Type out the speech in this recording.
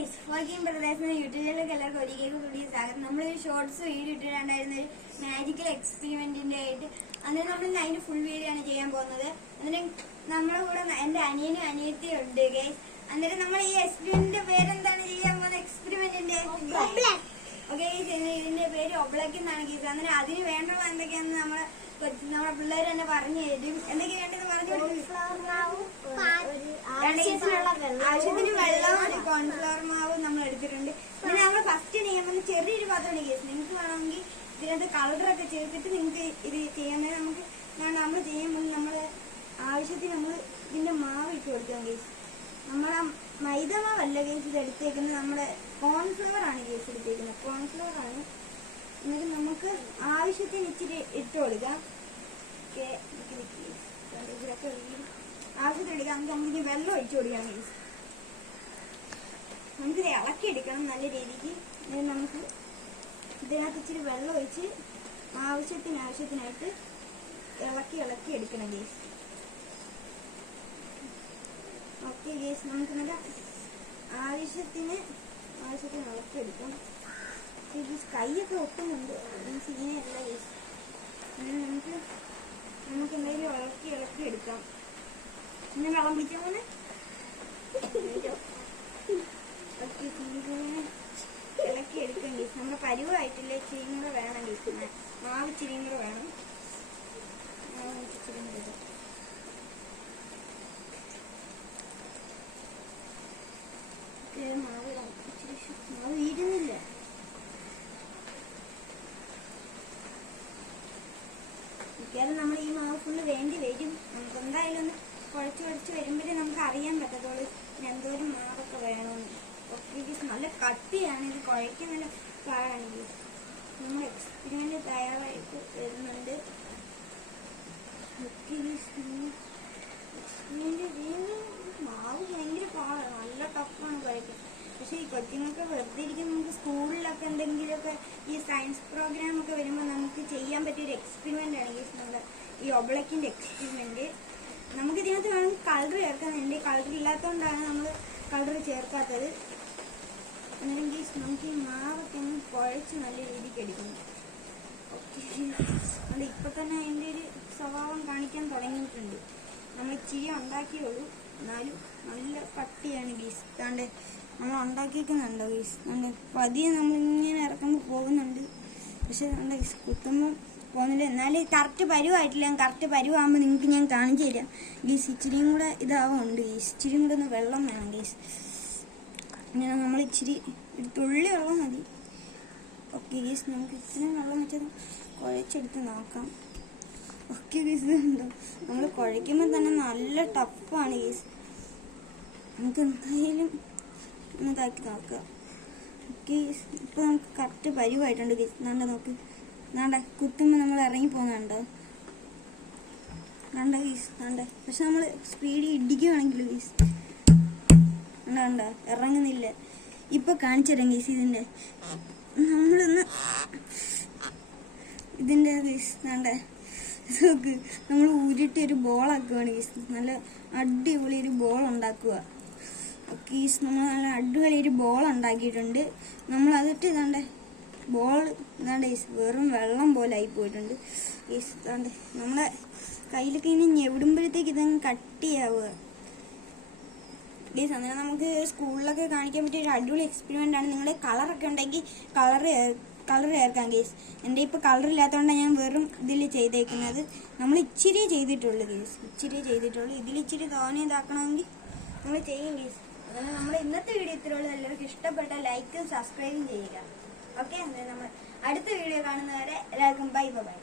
Guys, working ബ്രദേഴ്സിന്റെ YouTube ചാനലിലേക്ക് എല്ലാവർക്കും ഒരിക്കലും കൂടി സ്വാഗതം. നമ്മളൊരു ഷോർട്സ് വീഡിയോ ഇട്ടിട്ടുണ്ടായിരുന്ന ഒരു മാജിക്കൽ എക്സ്പെരിമെന്റിന്റെ ആയിട്ട്. അന്നേരം നമ്മൾ അതിന്റെ ഫുൾ വീഡിയോ ആണ് ചെയ്യാൻ പോകുന്നത്. അന്നേരം നമ്മുടെ കൂടെ എന്റെ അനിയനും അനിയത്തിയും ഉണ്ട് ഗൈസ്. അന്നേരം നമ്മൾ ഈ എക്സ്പെരിമെന്റിന്റെ പേരെന്താണ് ചെയ്യാൻ പോകുന്ന എക്സ്പെരിമെന്റിന്റെ? ഓക്കെ, ഇതിന്റെ പേര് ഒബ്ലക്ക് എന്നാണ് ഗൈസ്. അന്നേരം അതിന് വേണ്ടത് എന്തൊക്കെയാണെന്ന് നമ്മുടെ പിള്ളേർ തന്നെ പറഞ്ഞു തരും. എന്തൊക്കെയാണെന്ന് പറഞ്ഞു ആവശ്യത്തിന് വെള്ളവും ഒരു കോൺഫ്ലവർ മാവും നമ്മൾ എടുത്തിട്ടുണ്ട്. പിന്നെ നമ്മൾ ഫസ്റ്റ് ചെയ്യാൻ പോകുന്ന ചെറിയൊരു പാത്രമാണ് കേസ്. നിങ്ങൾക്ക് വേണമെങ്കിൽ ഇതിനകത്ത് കളറൊക്കെ ചേർത്തിട്ട് നിങ്ങൾക്ക് ഇത് ചെയ്യാൻ നമുക്ക് നമ്മൾ ചെയ്യുമ്പോൾ നമ്മൾ ആവശ്യത്തിന് നമ്മൾ ഇതിന്റെ മാവ് ഇട്ട് കൊടുക്കാം കേസ്. നമ്മളെ മൈദ മാവല്ല കേസ് ഇത് എടുത്തേക്കുന്നത്, നമ്മുടെ കോൺഫ്ലവർ ആണ് കേസ് എടുത്തേക്കുന്നത്. കോൺഫ്ലവർ ആണ്. എന്നിട്ട് നമുക്ക് ആവശ്യത്തിന് ഇച്ചിരി ഇട്ട് കൊടുക്കാം. ആവശ്യത്തിന് എടുക്കാം. നമുക്ക് വെള്ളം ഒഴിച്ചു കൊടുക്കാം കേസ്. നമുക്ക് ഇളക്കി എടുക്കണം നല്ല രീതിക്ക്. നമുക്ക് ഇതിനകത്ത് ഇച്ചിരി വെള്ളം ഒഴിച്ച് ആവശ്യത്തിനായിട്ട് ഇളക്കി എടുക്കണം കേസ്. ഓക്കെ കേസ്, നമുക്ക് നല്ല ആവശ്യത്തിന് ഇളക്കി എടുക്കാം. കൈയൊക്കെ ഒട്ടുന്നുണ്ട്, ഇങ്ങനെയല്ല കേസ്. നമുക്ക് എന്തെങ്കിലും ഇളക്കി എടുക്കാം. പിന്നെ വെള്ളം പിടിക്കാൻ പോലെ ഇളക്കി എടുക്കാം കേസ്. നമ്മുടെ പരുവായിട്ടില്ല, ഇച്ചിരിയും കൂടെ വേണം കേസ്. മാവ് ഇച്ചിരിയും കൂടെ വേണം. മാവ് വീരുന്നില്ല. മിക്കവാറും നമ്മൾ ഈ മാവ് ഫുള്ള് വേണ്ടി വരും. നമുക്ക് എന്തായാലും ഒന്ന് കുഴച്ച് വരുമ്പോഴേ നമുക്ക് അറിയാൻ പറ്റത്തുള്ളൂ എന്തോരം മാവൊക്കെ വേണമെന്ന്. ഓക്കെ, നല്ല കട്ടിയാണ് ഇത്, കുഴയ്ക്കാൻ നല്ല പാടാണ്. നമ്മൾ എക്സ്പെരിമെന്റ് തയ്യാറായിട്ട് വരുന്നുണ്ട്. മാവ് ഭയങ്കര പാടാണ്, നല്ല ടഫാണ് കുഴയ്ക്കാൻ. പക്ഷെ ഈ കൊച്ചുങ്ങൾക്ക് വെറുതെ ഇരിക്കും. നമുക്ക് സ്കൂളിലൊക്കെ എന്തെങ്കിലുമൊക്കെ ഈ സയൻസ് പ്രോഗ്രാം ഒക്കെ വരുമ്പോൾ നമുക്ക് ചെയ്യാൻ പറ്റിയൊരു എക്സ്പെരിമെന്റ് ആണ് ഗീസ് നമ്മുടെ ഈ ഒബ്ലക്കിന്റെ എക്സ്പെരിമെന്റ്. നമുക്ക് ഇതിനകത്ത് വേണമെങ്കിൽ കളർ ചേർക്കാൻ. എൻ്റെ കളർ ഇല്ലാത്തതുകൊണ്ടാണ് നമ്മൾ കളർ ചേർക്കാത്തത്. അന്നേരം ഗീസ് നമുക്ക് ഈ മാവൊക്കെ ഒന്ന് കുഴച്ച് നല്ല രീതിക്ക് എടുക്കുന്നു. ഓക്കെ, അത് ഇപ്പൊ തന്നെ അതിൻ്റെ ഒരു സ്വഭാവം കാണിക്കാൻ തുടങ്ങിയിട്ടുണ്ട്. നമ്മൾ ഇച്ചിരി ഉണ്ടാക്കിയുള്ളൂ, എന്നാലും നല്ല കട്ടിയാണ് ഗീസ്. താണ്ട് നമ്മൾ ഉണ്ടാക്കിയിരിക്കുന്നുണ്ടോ ഗീസ്? പതിയെ നമ്മളിങ്ങനെ ഇറക്കുമ്പോൾ പോകുന്നുണ്ട്. പക്ഷെ നമ്മുടെ ഗീസ് കുത്തുമ്പോൾ പോകുന്നില്ല. എന്നാലും കറക്റ്റ് പരുവായിട്ടില്ല. കറക്റ്റ് പരുവാകുമ്പോൾ നിങ്ങൾക്ക് ഞാൻ കാണിച്ചു തരാം ഗീസ്. ഇച്ചിരിയും കൂടെ ഇതാവുന്നുണ്ട് ഗീസ്. ഇച്ചിരിയും കൂടെ ഒന്ന് വെള്ളം വേണം ഗീസ്. ഇങ്ങനെ നമ്മൾ ഇച്ചിരി തുള്ളി വെള്ളം മതി. ഓക്കെ ഗീസ്, നമുക്ക് ഇത്രയും വെള്ളം വെച്ചത് കുഴച്ചെടുത്ത് നോക്കാം. ഓക്കെ ഗീസ്, ഉണ്ടോ നമ്മൾ കുഴയ്ക്കുമ്പോൾ തന്നെ നല്ല ടഫാണ് ഗീസ്. നമുക്ക് എന്തായാലും ഇതാക്കി നോക്കാം. ഓക്കെ, ഇപ്പോൾ നമുക്ക് കറക്റ്റ് പരുവായിട്ടുണ്ട് ഗീസ്. നാണ്ട നോക്ക്, നാണ്ട കുത്തുമ്പോൾ നമ്മൾ ഇറങ്ങി പോകുന്നുണ്ടോ? കണ്ട ഗീസ്, കണ്ട. പക്ഷെ നമ്മൾ സ്പീഡ് ഇടിക്കുകയാണെങ്കിൽ ഗീസ് കണ്ട ഇറങ്ങുന്നില്ല. ഇപ്പൊ കാണിച്ചു തരാം ഗീസ്. നമ്മളൊന്ന് ഇതിന്റെ ഗീസ് കണ്ട നോക്ക്, നമ്മൾ ഉരുട്ടി ഒരു ബോളാക്കുവാണ് ഗീസ്. നല്ല അടിപൊളി ഒരു ബോൾ ഉണ്ടാക്കുക. ഓക്കെ ഗീസ്, നമ്മൾ നല്ല അടിപൊളി ഒരു ബോൾ ഉണ്ടാക്കിയിട്ടുണ്ട്. നമ്മൾ അതിട്ട് ഇതാണ്ട് ബോൾ ഇതാണ്ട് ഗീസ് വെറും വെള്ളം പോലെ ആയി പോയിട്ടുണ്ട് ഗീസ്. ഇതാണ്ട് നമ്മളെ കയ്യിലൊക്കെ ഇനി ഞെവിടുമ്പോഴത്തേക്ക് ഇതങ്ങ് കട്ടിയാവുക ഗീസ്. അങ്ങനെ നമുക്ക് സ്കൂളിലൊക്കെ കാണിക്കാൻ പറ്റിയ ഒരു അടിപൊളി എക്സ്പെരിമെന്റ് ആണ്. നിങ്ങളുടെ കളറൊക്കെ ഉണ്ടെങ്കിൽ കളർ ചേർക്കാം ഗീസ്. എൻ്റെ ഇപ്പോൾ കളർ ഇല്ലാത്തതുകൊണ്ടാണ് ഞാൻ വെറും ഇതിൽ ചെയ്തേക്കുന്നത്. നമ്മൾ ഇച്ചിരി ചെയ്തിട്ടുള്ളൂ ഗീസ്, ഇച്ചിരി ചെയ്തിട്ടുള്ളൂ. ഇതിലിച്ചിരി തോനെ ഇതാക്കണമെങ്കിൽ നമ്മൾ ചെയ്യും ഗീസ്. അങ്ങനെ നമ്മുടെ ഇന്നത്തെ വീഡിയോ ഇത്രയുള്ളൂ. എല്ലാവർക്കും ഇഷ്ടപ്പെട്ട ലൈക്കും സബ്സ്ക്രൈബും ചെയ്യുക. ഓക്കെ, നമ്മൾ അടുത്ത വീഡിയോ കാണുന്നവരെ എല്ലാവർക്കും ബൈ ബൈ.